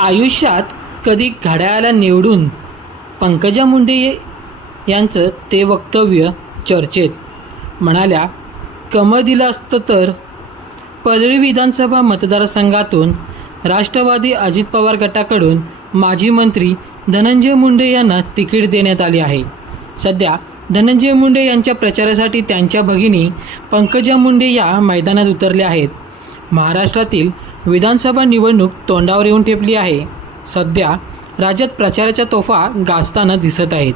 आयुष्यात कधी घड्याळाला निवडून पंकजा मुंडे यांचं ते वक्तव्य चर्चेत. म्हणाल्या कमळ दिलं असतं तर पदळी विधानसभा मतदारसंघातून राष्ट्रवादी अजित पवार गटाकडून माजी मंत्री धनंजय मुंडे यांना तिकीट देण्यात आले आहे. सध्या धनंजय मुंडे यांच्या प्रचारासाठी त्यांच्या भगिनी पंकजा मुंडे या मैदानात उतरल्या आहेत. महाराष्ट्रातील विधानसभा निवडणूक तोंडावर येऊन ठेपली आहे. सध्या राज्यात प्रचाराच्या तोफा गाजताना दिसत आहेत.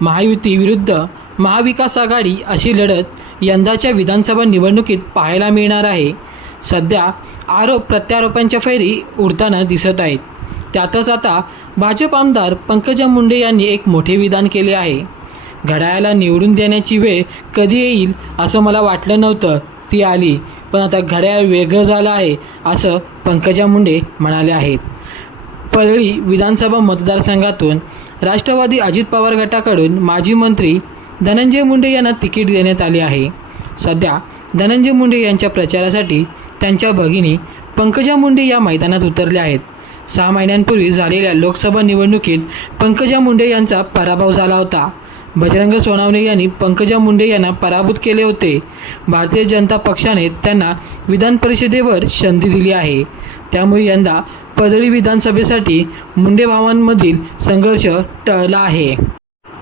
महायुती विरुद्ध महाविकास आघाडी अशी लढत यंदाच्या विधानसभा निवडणुकीत पाहायला मिळणार आहे. सध्या आरोप प्रत्यारोपांच्या फैरी उडताना दिसत आहेत. त्यातच आता भाजप आमदार पंकजा मुंडे यांनी एक मोठे विधान केले आहे. घड्याळाला निवडून देण्याची वेळ कधी येईल असं मला वाटलं नव्हतं. ती आली. पण आता घड्याळ वेगळं झालं आहे असं पंकजा मुंडे म्हणाले आहेत. परळी विधानसभा मतदारसंघातून राष्ट्रवादी अजित पवार गटाकडून माजी मंत्री धनंजय मुंडे यांना तिकीट देण्यात आले आहे. सध्या धनंजय मुंडे यांच्या प्रचारासाठी त्यांच्या भगिनी पंकजा मुंडे या मैदानात उतरल्या आहेत. सहा महिन्यांपूर्वी झालेल्या लोकसभा निवडणुकीत पंकजा मुंडे यांचा पराभव झाला होता. बजरंग सोनावणे यांनी पंकजा मुंडे यांना पराभूत केले होते. भारतीय जनता पक्षाने त्यांना विधान परिषदेवर संधी दिली आहे. त्यामुळे यंदा पदळी विधानसभेसाठी मुंडे भावांमधील संघर्ष टळला आहे.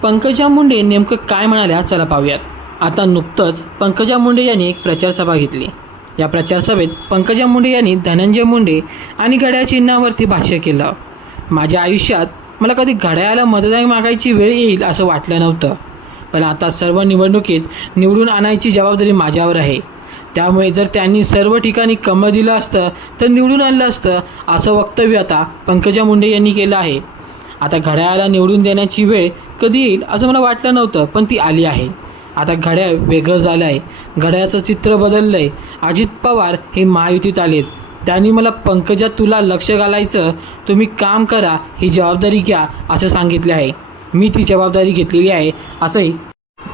पंकजा मुंडे नेमकं काय म्हणाल्या? चला पाहूयात. आता नुकतंच पंकजा मुंडे यांनी एक प्रचारसभा घेतली. या प्रचारसभेत पंकजा मुंडे यांनी धनंजय मुंडे आणि गड्या चिन्हावरती भाष्य केलं. माझ्या आयुष्यात मला कधी घड्याळाला मतदान मागायची वेळ येईल असं वाटलं नव्हतं. पण आता सर्व निवडणुकीत निवडून आणायची जबाबदारी माझ्यावर आहे. त्यामुळे जर त्यांनी सर्व ठिकाणी कमळ दिलं असतं तर निवडून आणलं असतं असं वक्तव्य आता पंकजा मुंडे यांनी केलं आहे. आता घड्याळाला निवडून देण्याची वेळ कधी येईल असं मला वाटलं नव्हतं पण ती आली आहे. आता घड्याळ वेगळं झालं आहे घड्याळाचं चित्र बदललं आहे अजित पवार हे महायुतीत आलेत. त्यांनी मला पंकजा तुला लक्ष घालायचं तुम्ही काम करा ही जबाबदारी घ्या असं सांगितले आहे. मी ती जबाबदारी घेतलेली आहे असंही.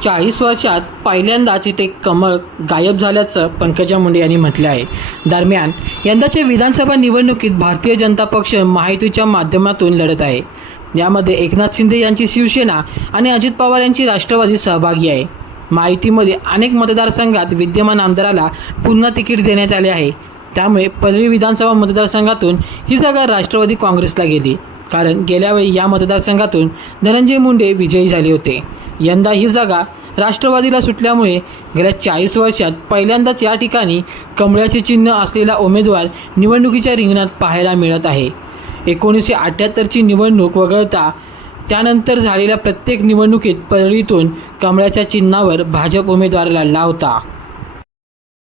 चाळीस वर्षात पहिल्यांदाच इथे कमळ गायब झाल्याचं पंकजा मुंडे यांनी म्हटलं आहे. दरम्यान यंदाच्या विधानसभा निवडणुकीत भारतीय जनता पक्ष माहितीच्या माध्यमातून लढत आहे. यामध्ये एकनाथ शिंदे यांची शिवसेना आणि अजित पवार यांची राष्ट्रवादी सहभागी आहे. माहितीमध्ये अनेक मतदारसंघात विद्यमान आमदाराला पुन्हा तिकीट देण्यात आले आहे. त्यामुळे पदवी विधानसभा मतदारसंघातून ही जागा राष्ट्रवादी काँग्रेसला गेली. कारण गेल्यावेळी या मतदारसंघातून धनंजय मुंडे विजयी झाले होते. यंदा ही जागा राष्ट्रवादीला सुटल्यामुळे गेल्या चाळीस वर्षात पहिल्यांदाच या ठिकाणी कमळ्याचे चिन्ह असलेला उमेदवार निवडणुकीच्या रिंगणात पाहायला मिळत आहे. एकोणीसशे अठ्ठ्याहत्तरची निवडणूक वगळता त्यानंतर झालेल्या प्रत्येक निवडणुकीत परळीतून कमळाच्या चिन्हावर भाजप उमेदवार लढला होता.